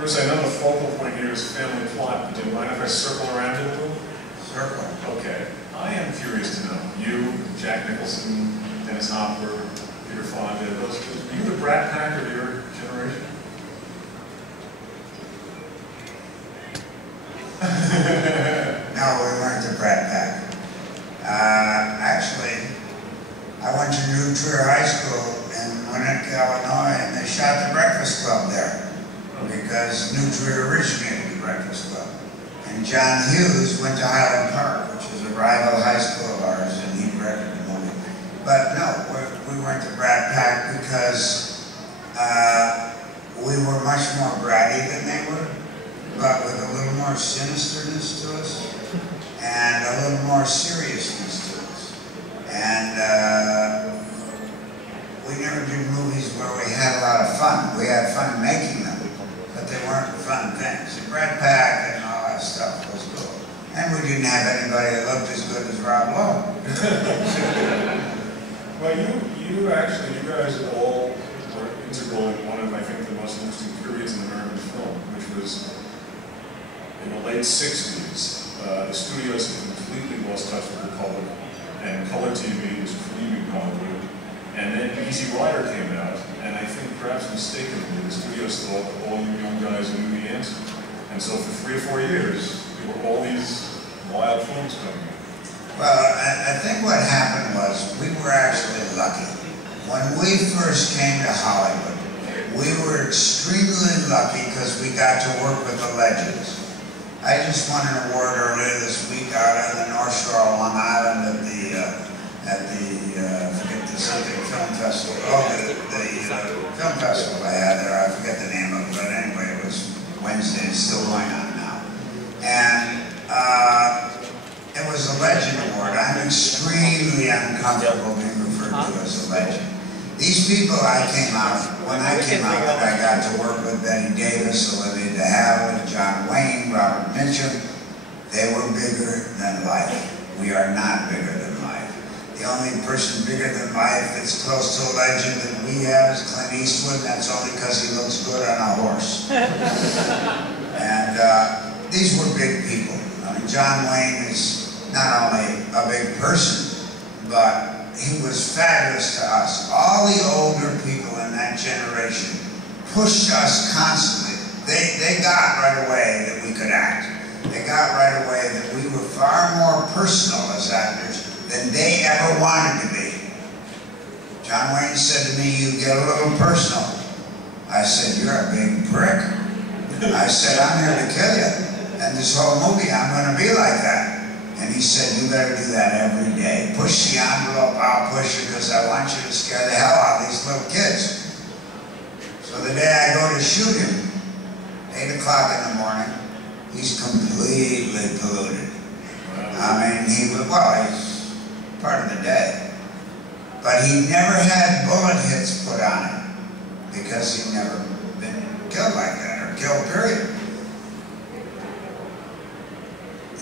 Bruce, I know the focal point here is family plot, but do you mind if I circle around it a little? Circle. Okay. I am curious to know, you, Jack Nicholson, Dennis Hopper, Peter Fonda, were you the Brat Pack of your generation? No, we weren't the Brat Pack. Actually, I went to New Trier High School in Winnetka, Illinois, and they shot the Breakfast Club there because New Trier originated the Breakfast Club. And John Hughes went to Highland Park, which is a rival high school of ours, and he directed the movie. But no, we weren't the Brat Pack because we were much more bratty than they were, but with a little more sinisterness to us and a little more seriousness to us. And we never did movies where we had a lot of fun. We had fun making them, but they weren't fun things. The Brat Pack and all that stuff was cool. And we didn't have anybody that looked as good as Rob Lowe. Well, you guys all were integral in one of, I think, the most interesting periods in American film, which was in the late 60s. The studios had completely lost touch with the public, and color TV was creaming Hollywood. And then Easy Rider came out, and I think perhaps mistakenly, the studios thought all you young guys knew the answer. And so for 3 or 4 years, there were all these wild films coming out. Well, I think what happened was we were actually lucky. When we first came to Hollywood, we were extremely lucky because we got to work with the legends. I just won an award earlier this week out on the North Shore of Long Island at the forget the something film festival. Oh, the film festival I had there. I forget the name of it, but anyway, it was Wednesday. It's still going on now, and it was a Legend Award. I'm extremely uncomfortable being referred to as a legend. These people when I came out, I got to work with Betty Davis, Olivia de Havilland, John Wayne, Robert Mitchum. They were bigger than life. We are not bigger than life. The only person bigger than life that's close to a legend that we have is Clint Eastwood, and that's only because he looks good on a horse. And these were big people. I mean, John Wayne is not only a big person, but he was fabulous to us. All the older people in that generation pushed us constantly. They got right away that we could act. They got right away that we were far more personal as actors than they ever wanted to be. John Wayne said to me, "You get a little personal." I said, "You're a big prick." I said, "I'm here to kill you. And this whole movie, I'm going to be like that." And he said, "You better do that every day. Push the envelope, I'll push it because I want you to scare the hell out of these little kids." So the day I go to shoot him, 8 o'clock in the morning, he's completely polluted. I mean, he's part of the day. But he never had bullet hits put on him because he'd never been killed like that, or killed, period.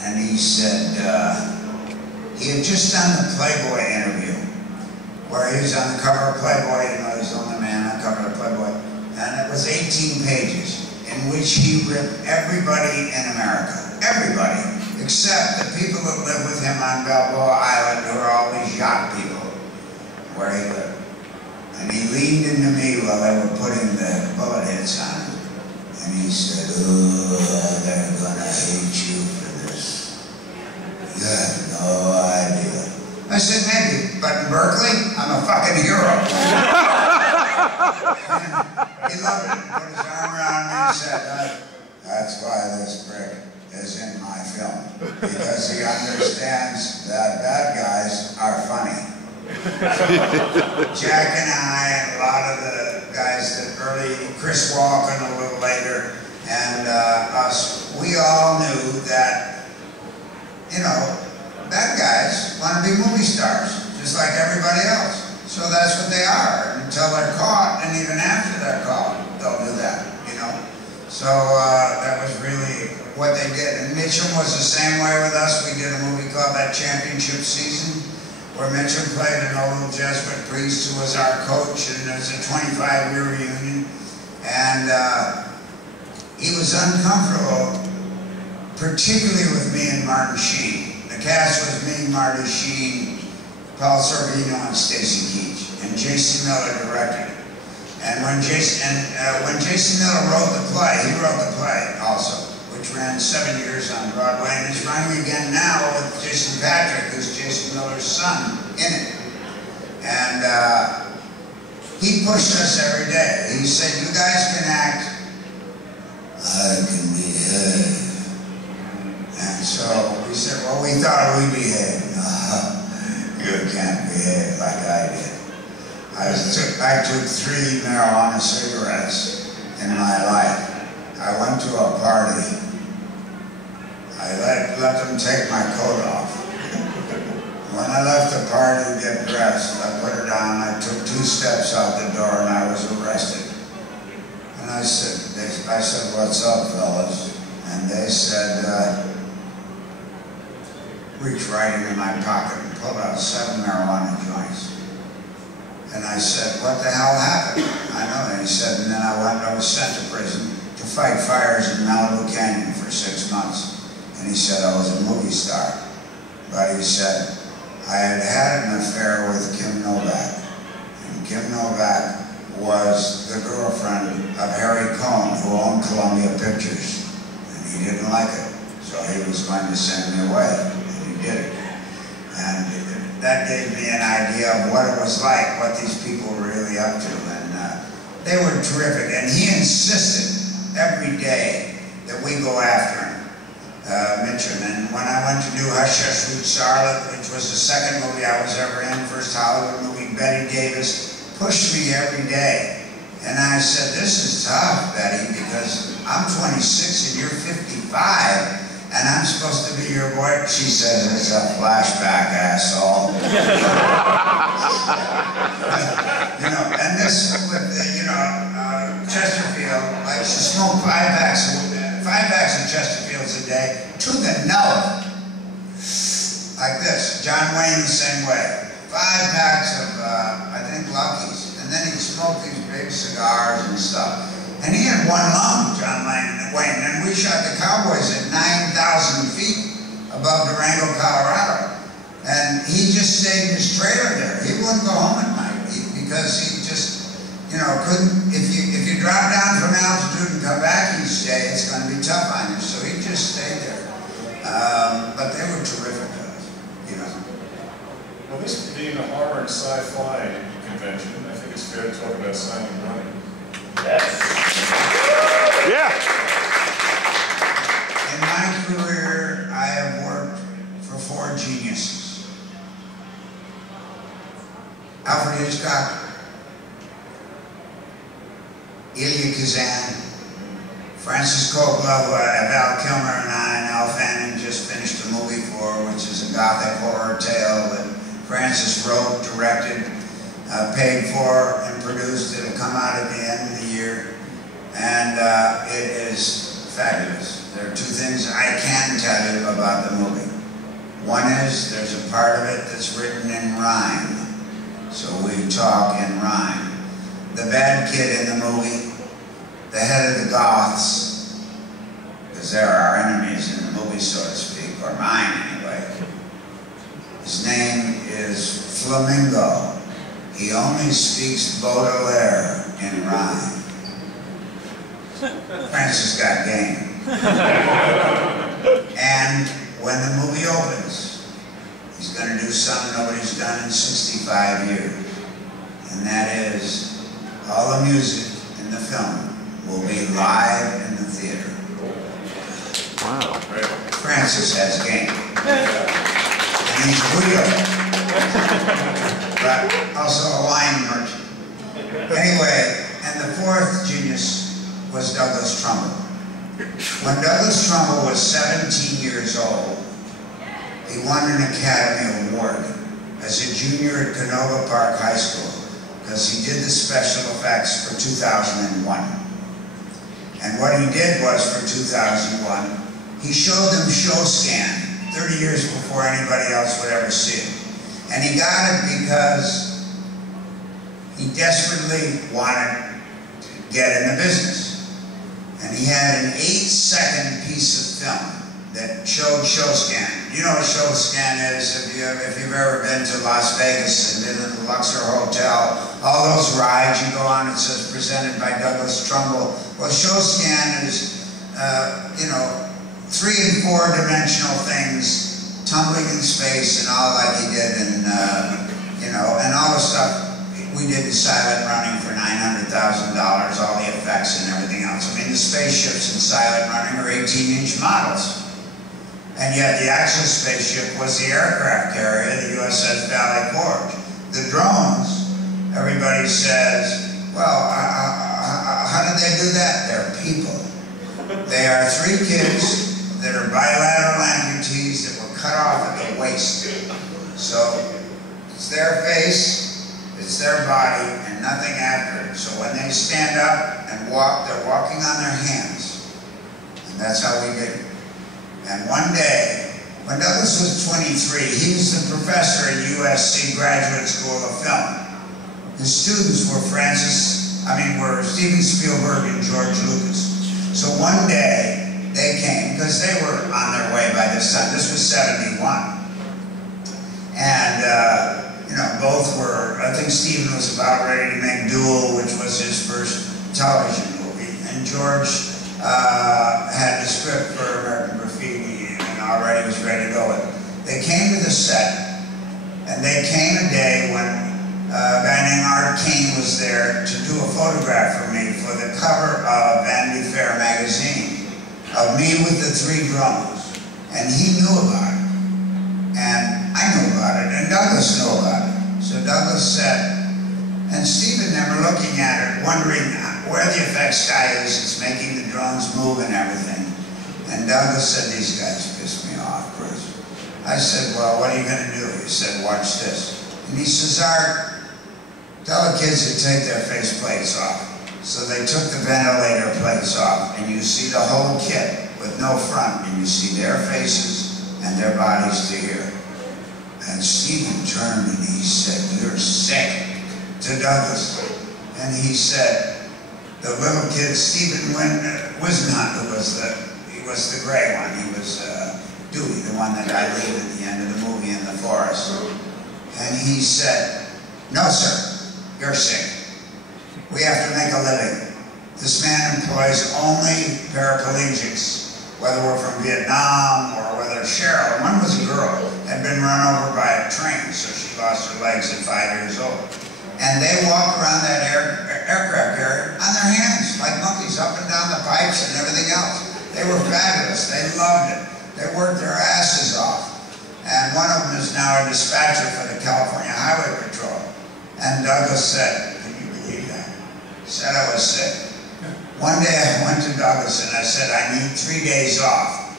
And he said, he had just done the Playboy interview, where he was on the cover of Playboy, you know, he's the only man on the cover of Playboy, and it was 18 pages, in which he ripped everybody in America, everybody, except the people that live with him on Balboa Island, who are all these yacht people, where he lived. And he leaned into me while they were putting the bullet hits on him, and he said, "Oh, they're gonna hate you for this. You have no idea." I said, "Maybe, but in Berkeley, I'm a fucking hero." He loved it. He put his arm around me and said, "That's why this prick is in my film, because he understands that bad guys are funny." Jack and I, and a lot of the guys that early, Chris Walken a little later, and us, we all knew that, you know, bad guys want to be movie stars, just like everybody else. So that's what they are, until they're caught, and even after they're caught, they'll do that, you know. So that was really what they did. And Mitchum was the same way with us. We did a movie called That Championship Season, where Mitchum played an old Jesuit priest who was our coach, and it was a 25-year reunion. And he was uncomfortable, particularly with me and Martin Sheen. The cast was me, Marty Sheen, Paul Sorvino, and Stacy Keach, and Jason Miller directed it. And when Jason Miller wrote the play, he wrote the play also, which ran 7 years on Broadway, and is running again now with Jason Patrick, who's Jason Miller's son, in it. And he pushed us every day. He said, you guys can act, I can behave. And so we said, well, we thought we behaved. No, you can't behave like I did. I took 3 marijuana cigarettes in my life. I went to a party. I let them take my coat off. When I left the party to get dressed, I put it on, I took 2 steps out the door and I was arrested. And I said, what's up, fellas? And they said, reached right into my pocket and pulled out 7 marijuana joints. And I said, what the hell happened? I know. And he said, and then I was sent to prison to fight fires in Malibu Canyon for 6 months. And he said I was a movie star. But he said, I had an affair with Kim Novak. And Kim Novak was the girlfriend of Harry Cohn, who owned Columbia Pictures. And he didn't like it. So he was going to send me away. And he did it. And that gave me an idea of what it was like, what these people were really up to, and they were terrific. And he insisted every day that we go after him, Mitchum. And when I went to do Hush Hush Sweet Charlotte, which was the second movie I was ever in, first Hollywood movie, Betty Davis pushed me every day. And I said, this is tough, Betty, because I'm 26 and you're 55. And I'm supposed to be your boy. She says, it's a flashback, asshole. You know, and this with, Chesterfield, like she smoked 5 packs of Chesterfields a day to the nose. Like this. John Wayne the same way. 5 packs of, I think, Lucky's. And then he'd smoke these big cigars and stuff. And he had 1 lung, John Wayne, and we shot the Cowboys at 9,000 feet above Durango, Colorado. And he just stayed in his trailer there. He wouldn't go home at night because he just, couldn't, if you drop down from altitude and come back each day, it's going to be tough on you. So he just stayed there. But they were terrific to us, Well, this being a horror and sci-fi convention, I think it's fair to talk about Simon Running. Yes. Yeah. In my career, I have worked for 4 geniuses. Alfred Hitchcock, Elia Kazan, Francis Coppola, Val Kilmer and I and Al Fanning just finished a movie for, which is a gothic horror tale that Francis wrote, directed, paid for and produced. It'll come out at the end of the year, and it is fabulous. There are 2 things I can tell you about the movie. One is there's a part of it that's written in rhyme, so we talk in rhyme. The bad kid in the movie, the head of the Goths, because they're our enemies in the movie, so to speak, or mine anyway. His name is Flamingo. He only speaks Baudelaire in rhyme. Francis got game. And when the movie opens, he's going to do something nobody's done in 65 years. And that is, all the music in the film will be live in the theater. Wow. Francis has game. And he's real. But also a wine merchant. Anyway, and the 4th genius was Douglas Trumbull. When Douglas Trumbull was 17 years old, he won an Academy Award as a junior at Canova Park High School because he did the special effects for 2001. And what he did was, for 2001, he showed them show scan 30 years before anybody else would ever see it. And he got it because he desperately wanted to get in the business. And he had an 8-second piece of film that showed show scan. You know what show scan is if you've ever been to Las Vegas and been in the Luxor Hotel. All those rides you go on, it says presented by Douglas Trumbull. Well, show scan is, 3- and 4-dimensional things tumbling in space and all like he did, and and all the stuff we did in silent running for $900,000, all the effects and everything else. I mean, the spaceships in silent running are 18-inch models. And yet the actual spaceship was the aircraft carrier, the USS Valley Forge. The drones, everybody says, well, how did they do that? They're people. They are 3 kids that are bilateral amputees that were cut off at the waist. So it's their face, it's their body, and nothing after it. So when they stand up and walk, they're walking on their hands. And that's how we did it. And one day, when Douglas was 23, he was the professor at USC Graduate School of Film. His students were Steven Spielberg and George Lucas. So one day, they came, because they were on their way by this time. This was 71. And, both were, I think Steven was about ready to make Duel, which was his first television movie. And George had the script for American Graffiti and already was ready to go. They came to the set, and they came a day when a guy named Art Kane was there to do a photograph for me for the cover of Vanity Fair magazine of me with the 3 drones. And he knew about it, and I knew about it, and Douglas knew about it. So Douglas said, and Steven, they were looking at it, wondering where the effects guy is, it's making the drones move and everything. And Douglas said, these guys piss me off, Bruce. I said, well, what are you going to do? He said, watch this. And he says, Art, tell the kids to take their face plates off. So they took the ventilator plates off, and you see the whole kit with no front, and you see their faces and their bodies to here. And Steven turned and he said, you're sick, to Douglas. And he said, the little kid, Steven Wisnant, who was the gray one. He was Dewey, the one that I leave at the end of the movie in the forest. And he said, no, sir, you're sick. We have to make a living. This man employs only paraplegics, whether we're from Vietnam or whether Cheryl, one was a girl, had been run over by a train, so she lost her legs at 5 years old. And they walk around that aircraft carrier on their hands, like monkeys, up and down the pipes and everything else. They were fabulous. They loved it. They worked their asses off. And one of them is now a dispatcher for the California Highway Patrol. And Douglas said, can you believe that? He said I was sick. One day I went to Douglas and I said, I need 3 days off.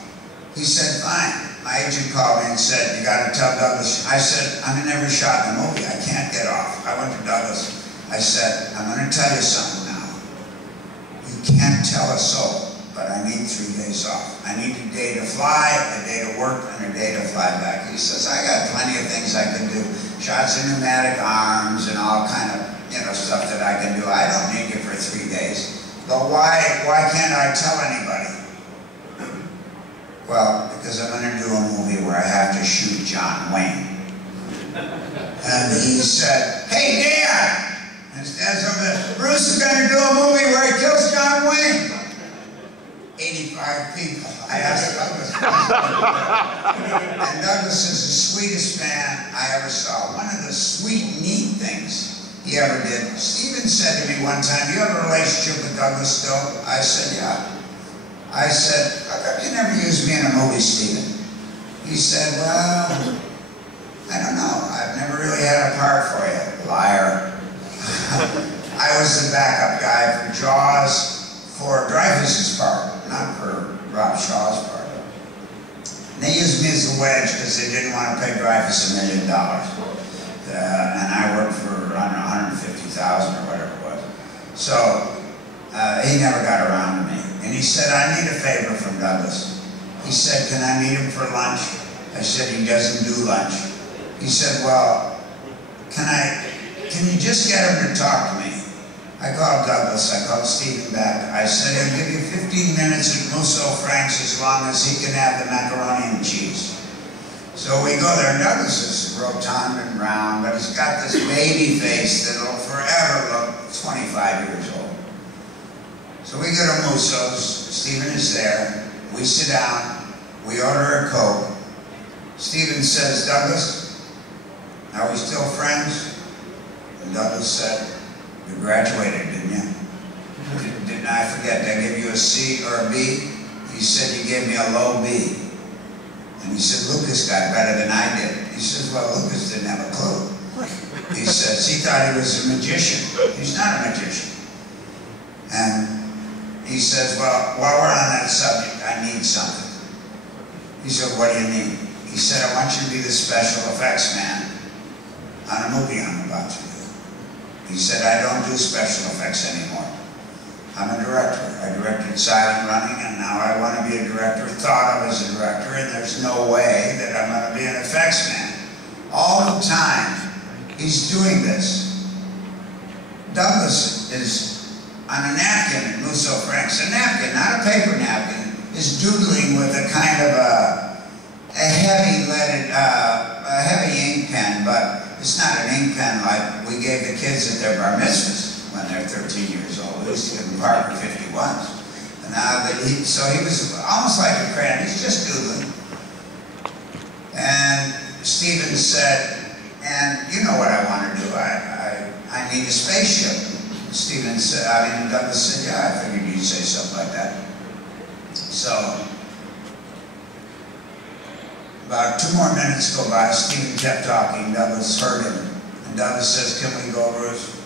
He said, fine. My agent called me and said, you got to tell Douglas. I said, I'm in every shot in the movie. I can't get off. I went to Douglas. I said, I'm going to tell you something now. You can't tell a soul, but I need 3 days off. I need a day to fly, a day to work, and a day to fly back. He says, I got plenty of things I can do. Shots of pneumatic arms and all kind of, stuff that I can do. I don't need you for 3 days. But why can't I tell anybody? Well, because I'm going to do a movie where I have to shoot John Wayne. And he said, hey, Dad! And Dad said, Bruce is going to do a movie where he kills John Wayne. 85 people. I asked Douglas. And Douglas is the sweetest man I ever saw. One of the sweet, neat things he ever did. Steven said to me one time, do you have a relationship with Douglas still? I said, yeah. I said, how come you never used me in a movie, Steven? He said, well, I don't know. I've never really had a part for you. Liar. I was the backup guy for Jaws for Dreyfuss's part, not for Rob Shaw's part. And they used me as a wedge because they didn't want to pay Dreyfuss $1 million. And I worked for, I don't know, $150,000 or whatever it was. So he never got around to me. And he said, I need a favor from Douglas. He said, can I meet him for lunch? I said, he doesn't do lunch. He said, well, can you just get him to talk to me? I called Douglas, I called Stephen back. I said, he'll give you 15 minutes at Musso Frank's as long as he can have the macaroni and cheese. So we go there, and Douglas is rotund and round, but he's got this baby face that'll forever look 25 years old. So we go to Musso's, Stephen is there, we sit down, we order a Coke. Stephen says, Douglas, are we still friends? And Douglas said, you graduated, didn't you? Didn't I forget, did I give you a C or a B? He said, you gave me a low B. And he said, Lucas got better than I did. He says, well, Lucas didn't have a clue. He says, he thought he was a magician. He's not a magician. And he says, well, while we're on that subject, I need something. He said, what do you need? He said, I want you to be the special effects man on a movie I'm about to do. He said, I don't do special effects anymore. I'm a director. I directed Silent Running, and now I want to be a director, thought of as a director, and there's no way that I'm going to be an effects man. All the time, he's doing this. Douglas is on a napkin at Musso Frank's. A napkin, not a paper napkin, is doodling with a kind of a heavy leaded, a heavy ink pen, but it's not an ink pen like we gave the kids at their bar mitzvahs when they're 13 years old. We used to give them Parker 51s. And now that so he was almost like a crayon. He's just doodling. And Stephen said, and you know what I want to do. I need a spaceship. Stephen said, Douglas said, yeah, I figured you'd say something like that. So, about 2 more minutes go by, Stephen kept talking, Douglas heard him. And Douglas says, can we go, Bruce?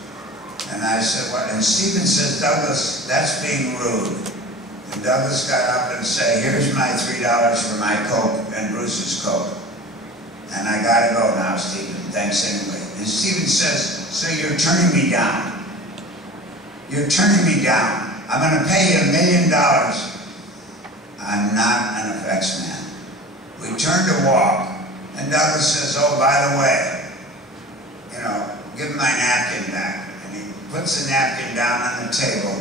And I said, what? And Stephen says, Douglas, that's being rude. And Douglas got up and said, here's my $3 for my Coke and Bruce's Coke. And I gotta go now, Stephen, thanks anyway. And Stephen says, so you're turning me down. You're turning me down. I'm gonna pay you $1 million. I'm not an effects man. We turned to walk, and Douglas says, oh, by the way, you know, give him my napkin back. And he puts the napkin down on the table,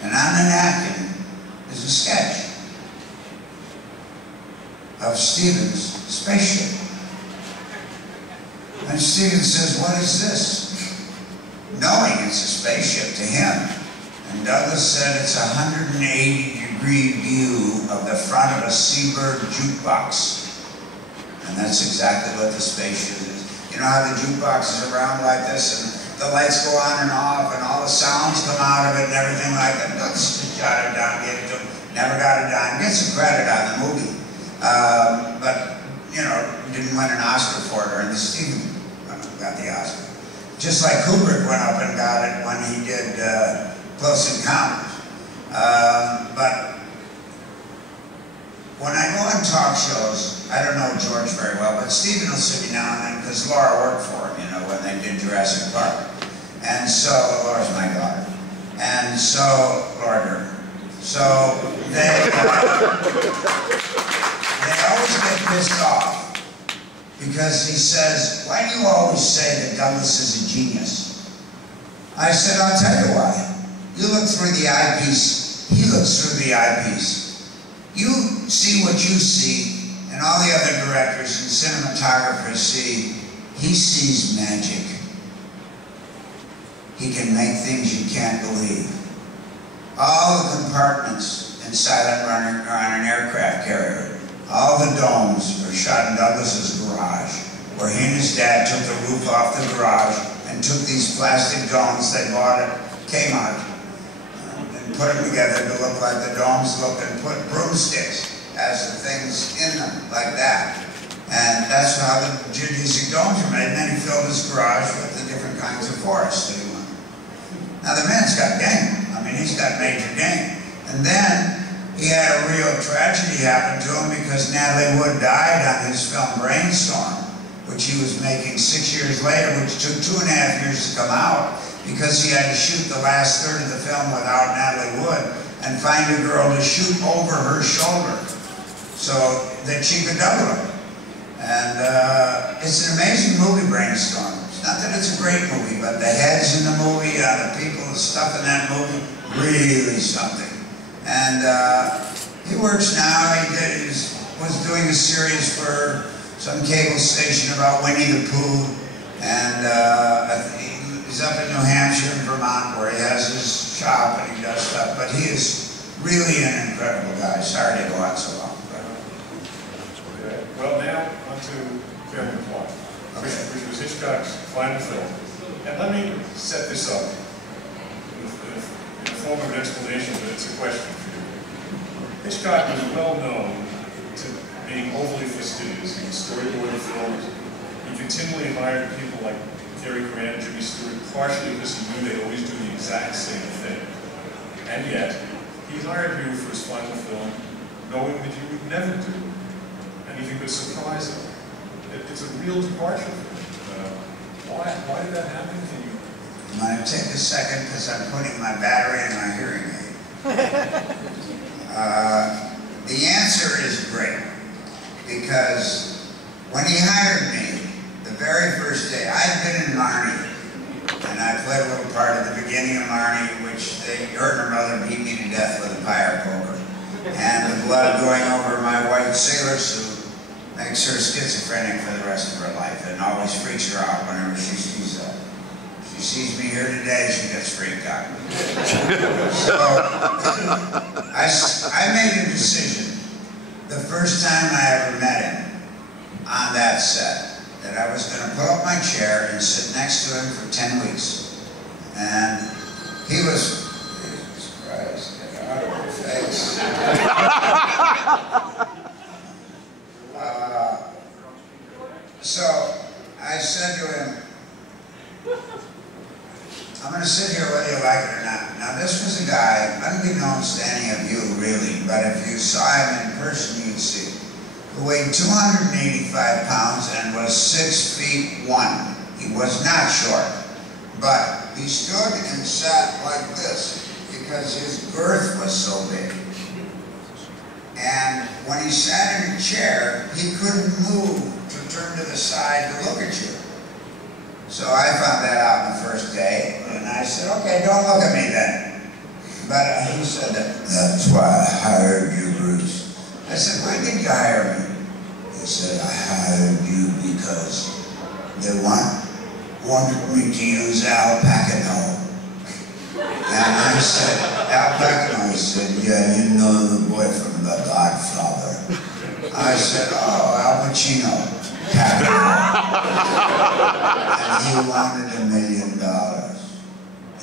and on the napkin is a sketch of Stephen's spaceship. And Stephen says, what is this? Knowing it's a spaceship to him. And Douglas said it's a 180-degree view of the front of a Seabird jukebox. And that's exactly what the spaceship is. You know how the jukebox is around like this, and the lights go on and off, and all the sounds come out of it and everything like that. Douglas just jotted it down, gave it to him, never got a dime, gets some credit on the movie. But, you know, didn't win an Oscar for it, or Stephen got the Oscar. Just like Kubrick went up and got it when he did Close Encounters. But when I go on talk shows, I don't know George very well, but Stephen will see me now and then because Laura worked for him, you know, when they did Jurassic Park. And so, Laura's my daughter. And so, Laura Dern. So, they always get pissed off because he says, why do you always say that Douglas is a genius? I said, I'll tell you why. You look through the eyepiece, he looks through the eyepiece. You see what you see, and all the other directors and cinematographers see. He sees magic. He can make things you can't believe. All the compartments in Silent Running are on an aircraft carrier. All the domes are shot in Douglas's garage, where he and his dad took the roof off the garage and took these plastic domes they bought at Kmart and put them together to look like the domes look, and put broomsticks as the things in them, like that. And that's how the geodesic domes were made. And then he filled his garage with the different kinds of forests that he wanted. Now the man's got game. I mean, he's got major game. And then he had a real tragedy happen to him because Natalie Wood died on his film Brainstorm, which he was making 6 years later, which took 2.5 years to come out because he had to shoot the last third of the film without Natalie Wood and find a girl to shoot over her shoulder so that she could double it. And it's an amazing movie, Brainstorm. not that it's a great movie, but the heads in the movie, the people, the stuff in that movie, really something. And he works now. Was doing a series for some cable station about Winnie the Pooh, and he's up in New Hampshire and Vermont where he has his shop and he does stuff. But he is really an incredible guy. Sorry to go on so long. Okay. Well, now on to Film and Plot, which was Hitchcock's final film. And let me set this up in the form of an explanation, but it's a question for you. Hitchcock was well known to being overly fastidious. He would storyboard the films. He continually hired people like Cary Grant and Jimmy Stewart, partially because he knew they'd always do the exact same thing. And yet, he hired you for his final film, knowing that you would never do anything but surprise him. It's a real departure for him. Why did that happen? Can you? I'm going to take a second because I'm putting my battery in my hearing aid. The answer is great, because when he hired me, the very first day, I'd been in Marnie, and I played a little part at the beginning of Marnie, which her mother beat me to death with a fire poker, and the blood going over my white sailor suit makes her schizophrenic for the rest of her life, and always freaks her out whenever she sees that. She sees me here today, she gets freaked out. So, I made a decision the first time I ever met him on that set, that I was going to pull up my chair and sit next to him for 10 weeks. And he was, Jesus Christ, get out of my face. So I said to him, I'm going to sit here whether you like it or not. Now this was a guy, unbeknownst to any of you really, but if you saw him in person you'd see, who weighed 285 pounds and was 6 feet 1. He was not short, but he stood and sat like this because his girth was so big. And when he sat in a chair, he couldn't move to turn to the side to look at you. So I found that out on the first day, and I said, okay, don't look at me then. But he said, that's why I hired you, Bruce. I said, why did you hire me? He said, I hired you because they wanted me to use Al Pacino. And I said, Al Pacino? He said, yeah, you know the boy from The Godfather. I said, oh, Al Pacino. Pacino. And he wanted $1 million.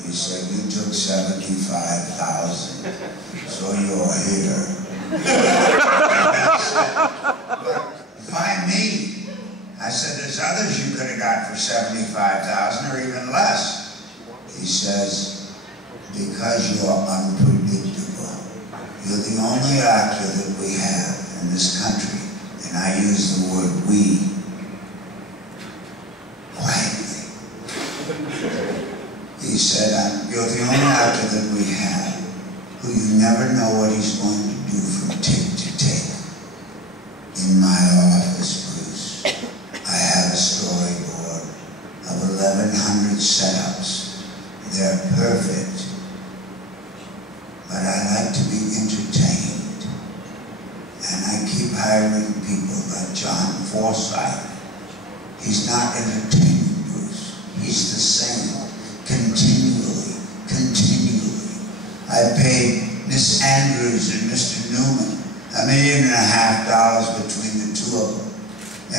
He said, you took 75,000, so you're here. And I said, look, find me. I said, there's others you could have got for 75,000 or even less. He says, because you're unpredictable. You're the only actor that we have in this country, and I use the word we quietly. He said, you're the only actor that we have who you never know what he's going to do from take to take. In my office, Bruce, I have a storyboard of 1,100 setups. They're perfect. But I like to be entertained. And I keep hiring people like John Forsythe. He's not entertaining, Bruce. He's the same. Continually. I paid Miss Andrews and Mr. Newman $1.5 million between the two of them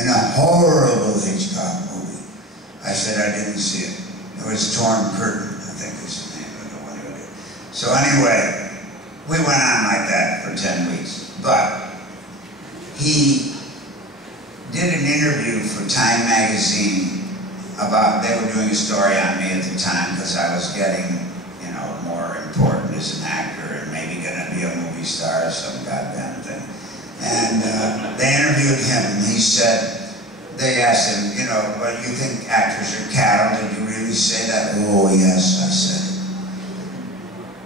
in a horrible Hitchcock movie. I said I didn't see it. It was Torn Curtain, I think is the name of the one who did. So anyway, we went on like that for 10 weeks. But he did an interview for Time magazine about, they were doing a story on me at the time because I was getting, you know, more important as an actor and maybe gonna be a movie star or some goddamn thing. And they interviewed him and he said, they asked him, you know, well, you think actors are cattle? Did you really say that? Oh yes, I said it.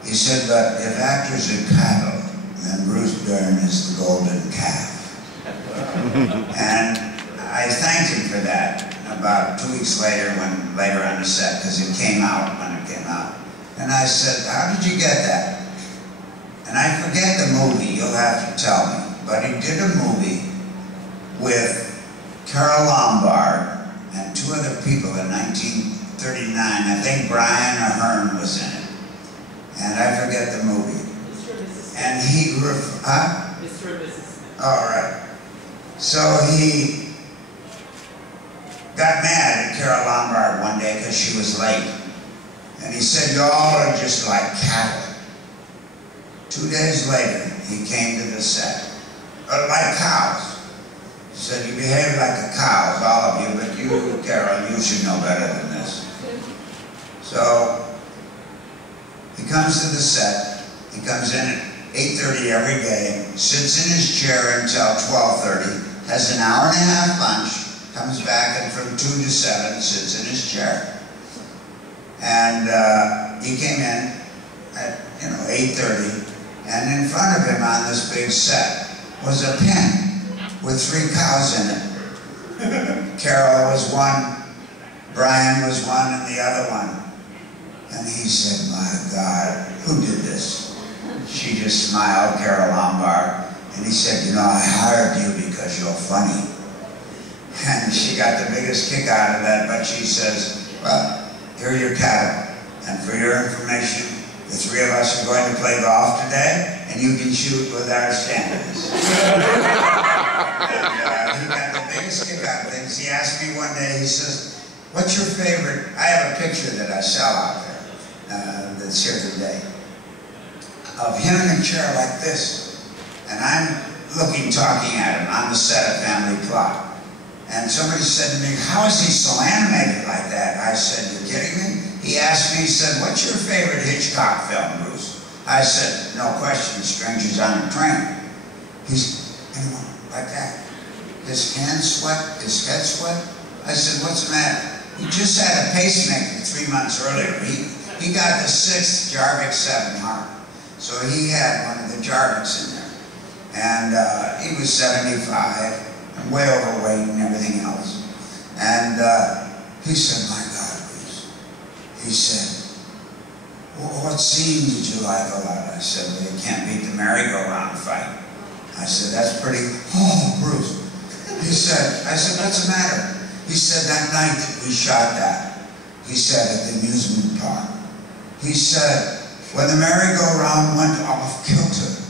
He said, but if actors are cattle, then Bruce Dern is the golden calf. And I thanked him for that. about 2 weeks later, later on the set, because it came out when it came out. And I said, how did you get that? And I forget the movie, you'll have to tell me. But he did a movie with Carol Lombard and 2 other people in 1939. I think Brian Ahern was in it. And I forget the movie. And he, huh? Mr. and Mrs. All right. So he got mad at Carol Lombard one day because she was late. And he said, y'all are just like cattle. 2 days later, he came to the set. Like cows. He said, you behave like the cows, all of you, but you, Carol, you should know better than this. So, he comes to the set. He comes in at 8:30 every day, sits in his chair until 12:30, has an hour and a half lunch, comes back, and from 2 to 7 sits in his chair. And he came in at 8:30, and in front of him on this big set was a pen with 3 cows in it. Carol was one, Brian was one, and the other one. And he said, my God, who did this? She just smiled, Carol Lombard, and he said, you know, I hired you because you're funny. And she got the biggest kick out of that, but she says, well, here are your cattle, and for your information, the 3 of us are going to play golf today, and you can shoot with our standards. And he got the biggest kick out of things. He asked me one day, he says, what's your favorite? I have a picture that I sell out there, that's here today, of him in a chair like this. And I'm talking at him on the set of Family Plot. And somebody said to me, how is he so animated like that? I said, you're kidding me? He asked me, he said, what's your favorite Hitchcock film, Bruce? I said, no question, Strangers on the Train. He's, like that. His hands sweat, his head sweat. I said, what's the matter? He just had a pacemaker 3 months earlier. He got the 6th Jarvik 7 heart. So he had one of the Jarviks in there. And he was 75 and way overweight and everything else. And he said, my God, Bruce. He said, what scene did you like a lot? I said, well, you can't beat the merry-go-round fight. I said, that's pretty, oh, Bruce. He said, I said, what's the matter? He said, that night that we shot that, he said, at the amusement park, he said, when the merry-go-round went off kilter,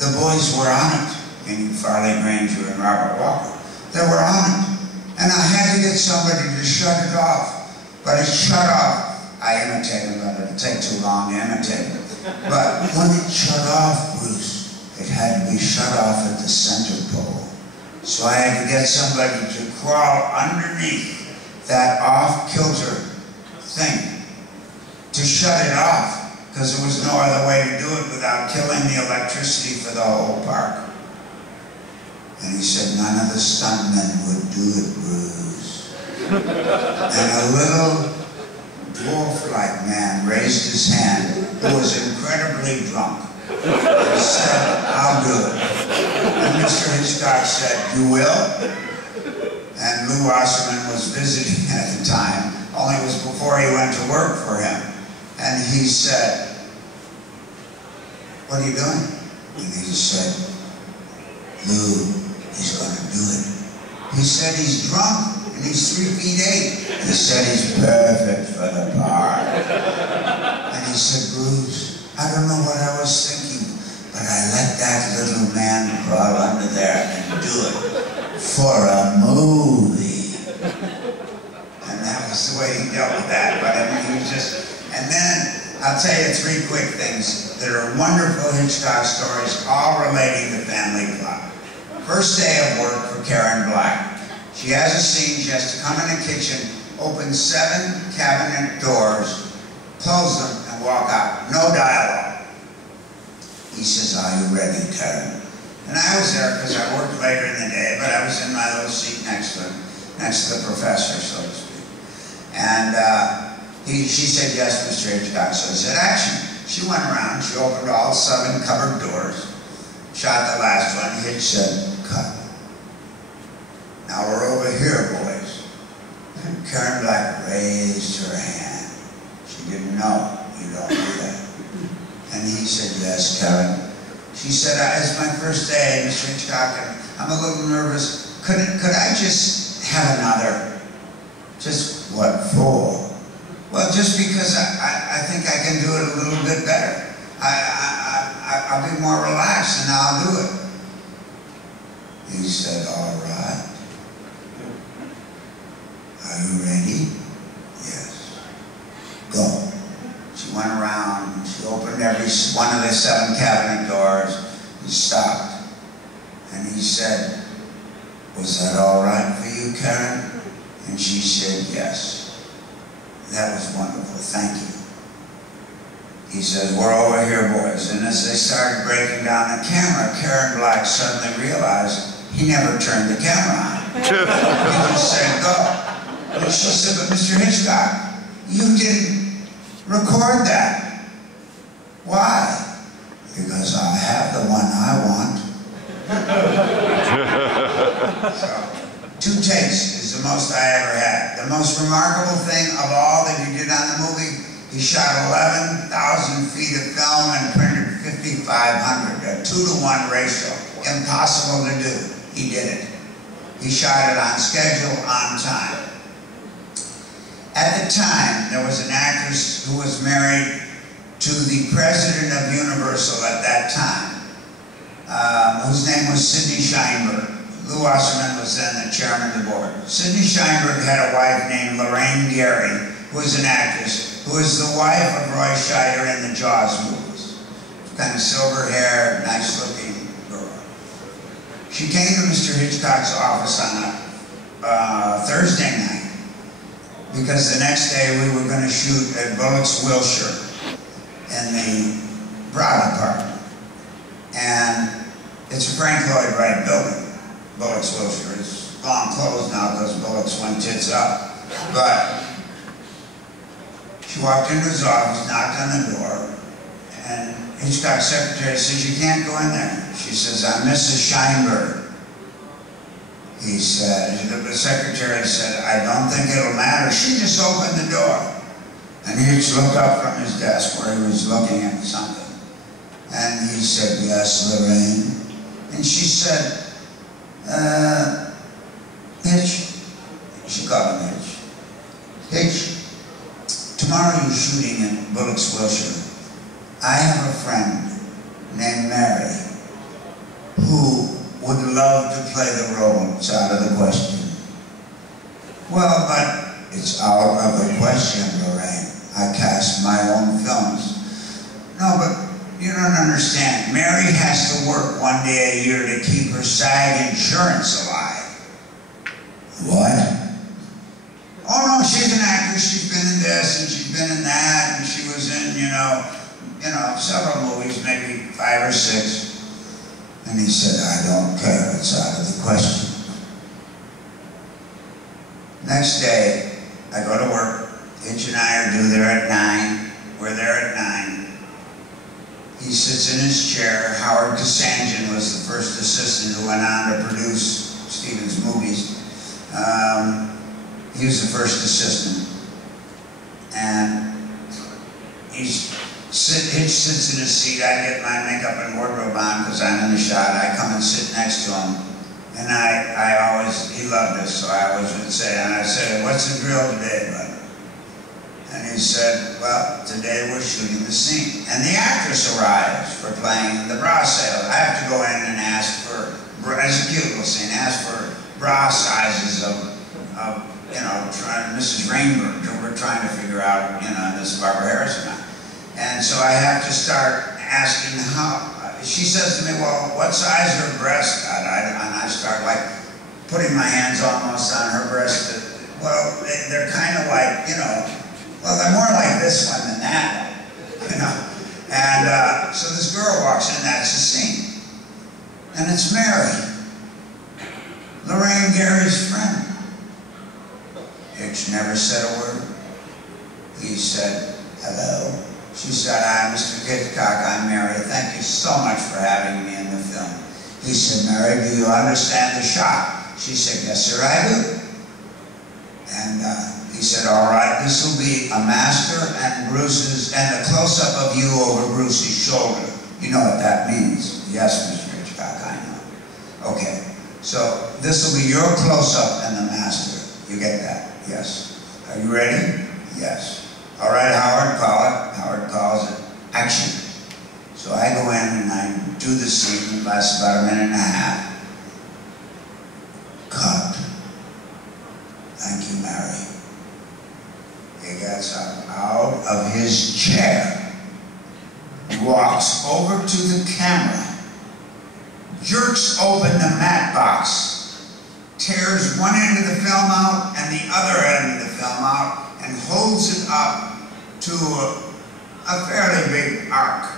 the boys were on it, meaning Farley Granger and Robert Walker. They were on it. And I had to get somebody to shut it off. But it shut off. I imitated him, but it'll take too long to imitate him. But when it shut off, Bruce, it had to be shut off at the center pole. So I had to get somebody to crawl underneath that off-kilter thing to shut it off, because there was no other way to do it without killing the electricity for the whole park. And he said, none of the stuntmen would do it, Bruce. And a little dwarf-like man raised his hand, who was incredibly drunk, and said, I'll do it. And Mr. Hitchcock said, you will? And Lou Wasserman was visiting at the time, only it was before he went to work for him. And he said, what are you doing? And he said, Lou, he's going to do it. He said he's drunk and he's 3'8". He said he's perfect for the part. And he said, Bruce, I don't know what I was thinking, but I let that little man crawl under there and do it for a movie. And that was the way he dealt with that. But I mean, he was just, and then I'll tell you 3 quick things that are wonderful Hitchcock stories, all relating to Family Plot. First day of work for Karen Black. She has a scene, she has to come in the kitchen, open 7 cabinet doors, close them, and walk out. No dialogue. He says, are you ready, Karen? And I was there because I worked later in the day, but I was in my little seat next to the professor, so to speak. And she said, yes, Mr. Hitchcock. So I said, action. She went around, she opened all 7 cupboard doors, shot the last one. Hitch said, cut. Now we're over here, boys. Karen Black raised her hand. She didn't know. You don't do that. And he said, yes, Karen. She said, it's my first day, Mr. Hitchcock, and I'm a little nervous. Could I just have another? Just what for? Well, just because I think I can do it a little bit better. I'll be more relaxed and I'll do it. He said, all right. Are you ready? Yes. Go. She went around, she opened every one of the 7 cabinet doors, and stopped. And he said, was that all right for you, Karen? And she said, yes. That was wonderful, thank you. He says, we're over here, boys. And as they started breaking down the camera, Karen Black suddenly realized he never turned the camera on. He just said, go. And she said, but Mr. Hitchcock, you didn't record that. Why? Because I have the one I want. So, 2 takes is the most I ever had. The most remarkable thing of all that he did on the movie, he shot 11,000 feet of film and printed 5,500, a 2-to-1 ratio. Impossible to do. He did it. He shot it on schedule, on time. At the time, there was an actress who was married to the president of Universal at that time, whose name was Sidney Sheinberg. Lou Wasserman was then the chairman of the board. Sidney Sheinberg had a wife named Lorraine Gary, who was an actress, who was the wife of Roy Scheider in the Jaws movies. Kind of silver-haired, nice-looking girl. She came to Mr. Hitchcock's office on a Thursday night, because the next day we were going to shoot at Bullocks, Wilshire, in the bra department. And it's a Frank Lloyd Wright building, Bullocks, Wilshire. It's long closed now because Bullocks went tits up. But she walked into his office, knocked on the door, and Hitchcock's secretary says, you can't go in there. She says, I'm Mrs. Sheinberg. He said, the secretary said, I don't think it'll matter. She just opened the door. And he just looked up from his desk where he was looking at something. And he said, yes, Lorraine. And she said, Hitch. She called him Hitch. Hitch, tomorrow you're shooting in Bullocks, Wilshire. I have a friend named Mary who would love to play the role. It's out of the question. Well, but it's out of the question, Lorraine. I cast my own films. No, but you don't understand. Mary has to work 1 day a year to keep her SAG insurance alive. What? Oh no, she's an actress. She's been in this and she's been in that, and she was in, you know, several movies, maybe 5 or 6. And he said, I don't care, it's out of the question. Next day, I go to work. Hitch and I are due there at 9. We're there at 9. He sits in his chair. Howard Kasanjian was the first assistant who went on to produce Stevens' movies. He was the first assistant. And Hitch sits in his seat. I get my makeup and wardrobe on because I'm in the shot. I come and sit next to him. And he loved this, so I always would say, and I said, what's the drill today, bud? And he said, well, today we're shooting the scene. And the actress arrives for playing the bra sale. I have to go in and ask for, it's a cuticle scene, ask for bra sizes of Mrs. Rainbird, who we're trying to figure out, this Barbara Harrison. And so I have to start asking she says to me, well, what size is her breast got? And I start like putting my hands almost on her breast. Well, they're kind of like, well, they're more like this one than that one, And so this girl walks in, that's the scene. And it's Mary, Lorraine Gary's friend. Hitch never said a word. He said, hello. She said, hi, Mr. Hitchcock, I'm Mary. Thank you so much for having me in the film. He said, Mary, do you understand the shot? She said, yes, sir, I do. And He said, all right, this will be a master and Bruce's, and a close-up of you over Bruce's shoulder. You know what that means. Yes, Mr. Hitchcock, I know. Okay, so this will be your close-up and the master. You get that? Yes. Are you ready? Yes. All right, Howard, call it. Howard calls it. Action. So I go in and I do the scene. It lasts about a minute and a half. Cut. Thank you, Mary. He gets up out of his chair, walks over to the camera, jerks open the matte box, tears one end of the film out and the other end of the film out, and holds it up to a fairly big arc,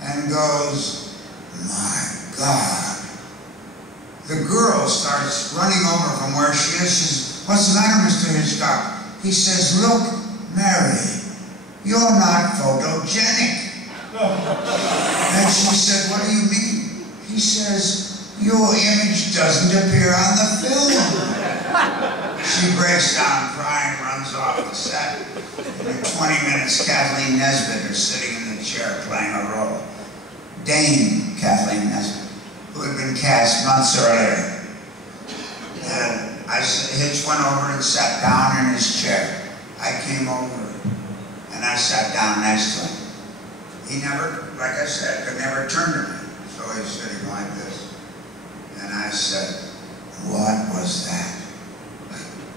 and goes, my God. The girl starts running over from where she is. She's, what's the matter, Mr. Hitchcock? He says, look, Mary, you're not photogenic. And she said, what do you mean? He says, your image doesn't appear on the film. She breaks down crying, runs off the set. And in 20 minutes, Kathleen Nesbitt is sitting in the chair playing a role. Dame Kathleen Nesbitt, who had been cast months earlier. And Hitch went over and sat down in his chair. I came over and I sat down next to him. He never, like I said, could never turn to me. So he's sitting like this. And I said, what was that?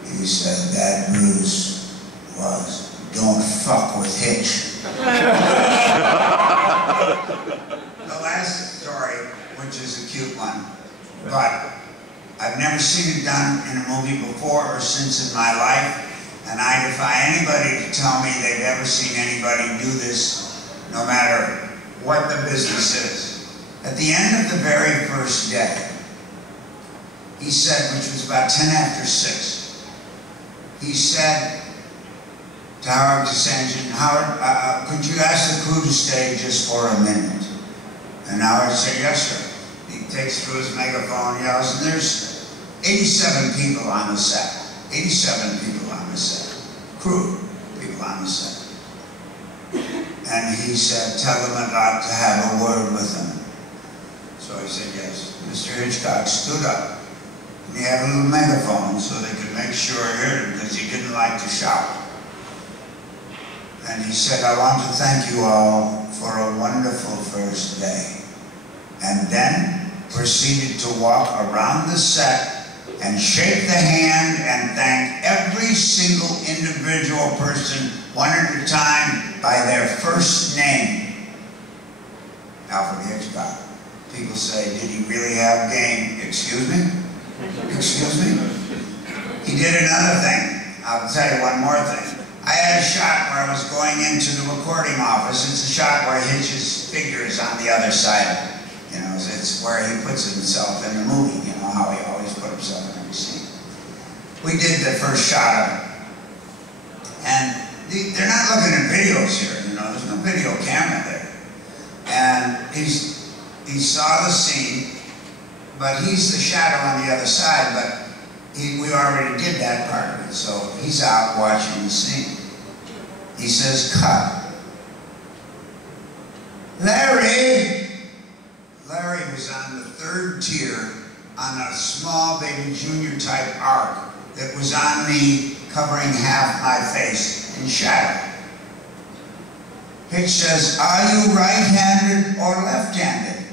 He said, that Bruce was, don't fuck with Hitch. The last story, which is a cute one, but I've never seen it done in a movie before or since in my life, and I defy anybody to tell me they've ever seen anybody do this, no matter what the business is. At the end of the very first day, he said, which was about 10 after 6, he said to Howard Kasanjian, Howard, could you ask the crew to stay just for a minute? And Howard said, yes, sir. He takes through his megaphone, yells, and there's 87 people on the set. 87 people on the set. Crew people on the set. And he said, tell them I'd like to have a word with them. So he said, yes. Mr. Hitchcock stood up. And he had a little megaphone so they could make sure he heard him because he didn't like to shout. And he said, I want to thank you all for a wonderful first day. And then proceeded to walk around the set and shake the hand and thank every single individual person, one at a time, by their first name. Alfred Hitchcock. People say, did he really have game? Excuse me? Excuse me? He did another thing. I'll tell you one more thing. I had a shot where I was going into the recording office. It's a shot where Hitch's figure is on the other side. You know, it's where he puts himself in the movie, you know, how he always put himself in every scene. We did the first shot of it. And they're not looking at videos here, you know, there's no video camera there. And he saw the scene, but he's the shadow on the other side, but we already did that part of it, so he's out watching the scene. He says, cut. Larry! Larry was on the third tier on a small baby junior type arc that was on me, covering half my face in shadow. Hitch says, are you right-handed or left-handed?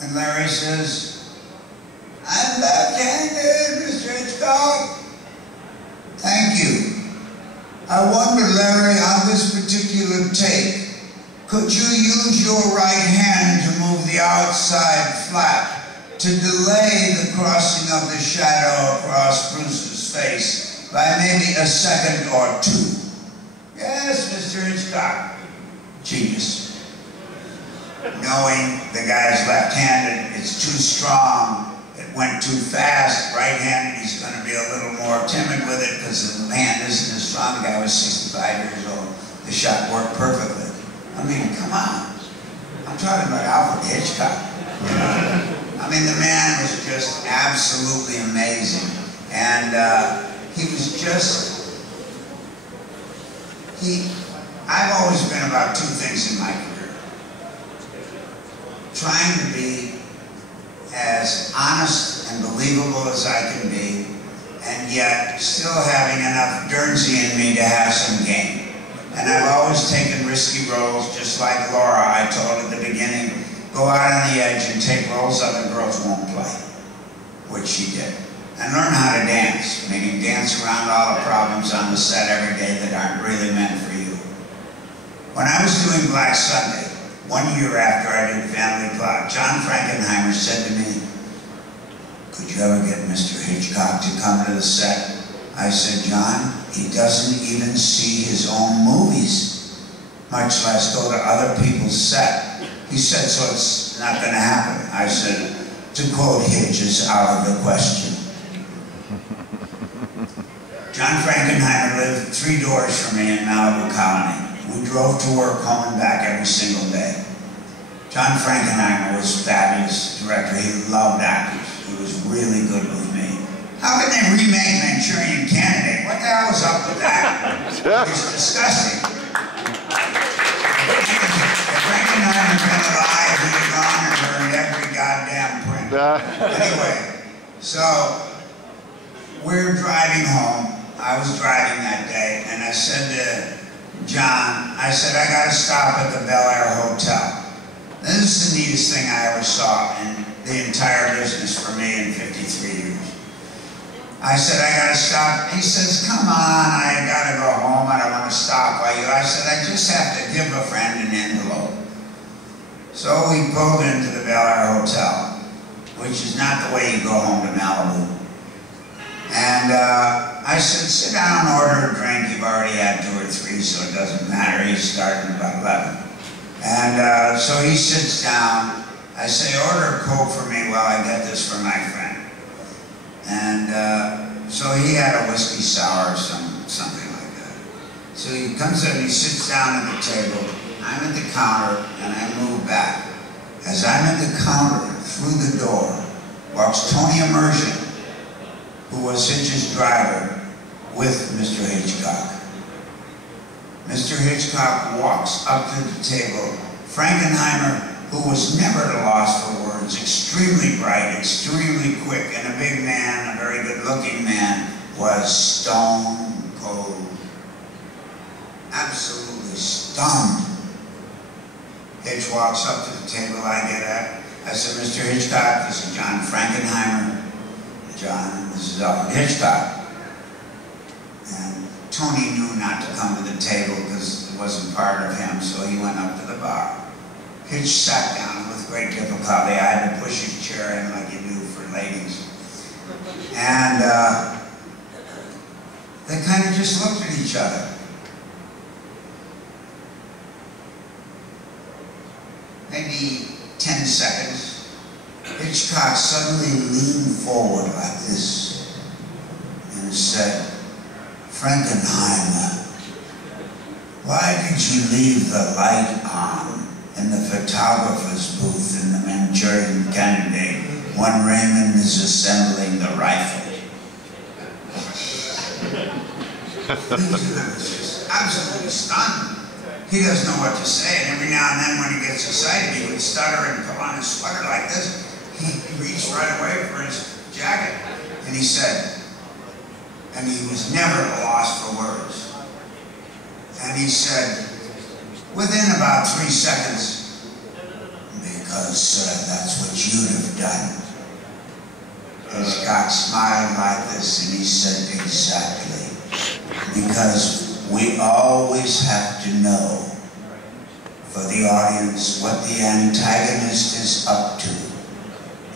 And Larry says, I'm left-handed, Mr. Hitchcock. Thank you. I wonder, Larry, on this particular take, could you use your right hand to move the outside flap to delay the crossing of the shadow across Bruce's face by maybe a second or two? Yes, Mr. Hitchcock. Genius. Knowing the guy's left-handed, it's too strong, it went too fast. Right-handed, he's going to be a little more timid with it because the hand isn't as strong. The guy was 65 years old. The shot worked perfectly. I mean, come on. I'm talking about Alfred Hitchcock. You know? I mean, the man was just absolutely amazing. And he was just, I've always been about two things in my career. Trying to be as honest and believable as I can be, and yet still having enough Guernsey in me to have some game. And I've always taken risky roles, just like Laura. I told at the beginning, go out on the edge and take roles other girls won't play, which she did. And learn how to dance, meaning dance around all the problems on the set every day that aren't really meant for you. When I was doing Black Sunday, 1 year after I did Family Plot, John Frankenheimer said to me, could you ever get Mr. Hitchcock to come to the set? I said, John, he doesn't even see his own movies, much less go to other people's set. He said, so it's not going to happen. I said, to quote Hitch, is out of the question. John Frankenheimer lived 3 doors from me in Malibu Colony. We drove to work, home and back every single day. John Frankenheimer was a fabulous director. He loved actors. He was really good with me. How can they remake Manchurian Candidate? What the hell was up with that? It's disgusting. If Frankenheimer had been alive, he'd have gone and burned every goddamn print. Anyway, so we're driving home. I was driving that day, and I said to John, I said, I got to stop at the Bel Air Hotel. This is the neatest thing I ever saw in the entire business for me in 53 years. I said, I got to stop. He says, come on, I got to go home. I don't want to stop by you. I said, I just have to give a friend an envelope. So we pulled into the Bel Air Hotel, which is not the way you go home to Malibu. And I said, sit down and order a drink. You've already had 2 or 3, so it doesn't matter. He's starting about 11. And so he sits down. I say, order a Coke for me while I get this for my friend. And so he had a whiskey sour or something like that. So he comes in and he sits down at the table. I'm at the counter and I move back. As I'm at the counter, through the door, walks Tony Immersion, who was Hitch's driver, with Mr. Hitchcock. Mr. Hitchcock walks up to the table. Frankenheimer, who was never at a loss for words, extremely bright, extremely quick, and a big man, a very good-looking man, was stone cold. Absolutely stunned. Hitch walks up to the table, I get up. I said, Mr. Hitchcock, this is John Frankenheimer. John, this is Alfred Hitchcock. And Tony knew not to come to the table because it wasn't part of him, so he went up to the bar. Hitch sat down with great difficulty. I had to push his chair in like you do for ladies. And they kind of just looked at each other. Maybe 10 seconds. Hitchcock suddenly leaned forward like this and said, Frankenheimer, why did you leave the light on in the photographer's booth in the Manchurian Candidate when Raymond is assembling the rifle? He was just absolutely stunned. He doesn't know what to say, and every now and then when he gets excited, he would stutter and pull on his sweater like this. He reached right away for his jacket, and he said, and he was never at a loss for words. And he said, within about 3 seconds, because that's what you'd have done. Hitchcock smiled like this, and he said, exactly. Because we always have to know for the audience what the antagonist is up to.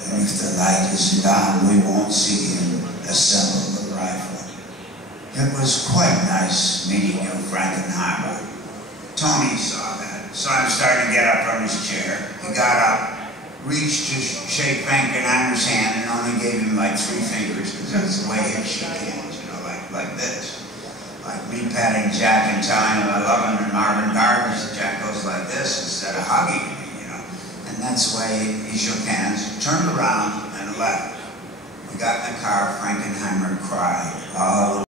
And if the light isn't on, we won't see him assemble the rifle. It was quite nice meeting you, Frankenheimer. Tony saw that, saw him starting to get up from his chair. He got up, reached to shake Frankenheimer's hand, and only gave him like 3 fingers, because that's the way he shook hands, you know, like this. Like me patting Jack and telling him I love him in Marvin Gardner's, Jack goes like this instead of hugging me, you know. And that's the way he shook hands, turned around and left. We got in the car, Frankenheimer cried all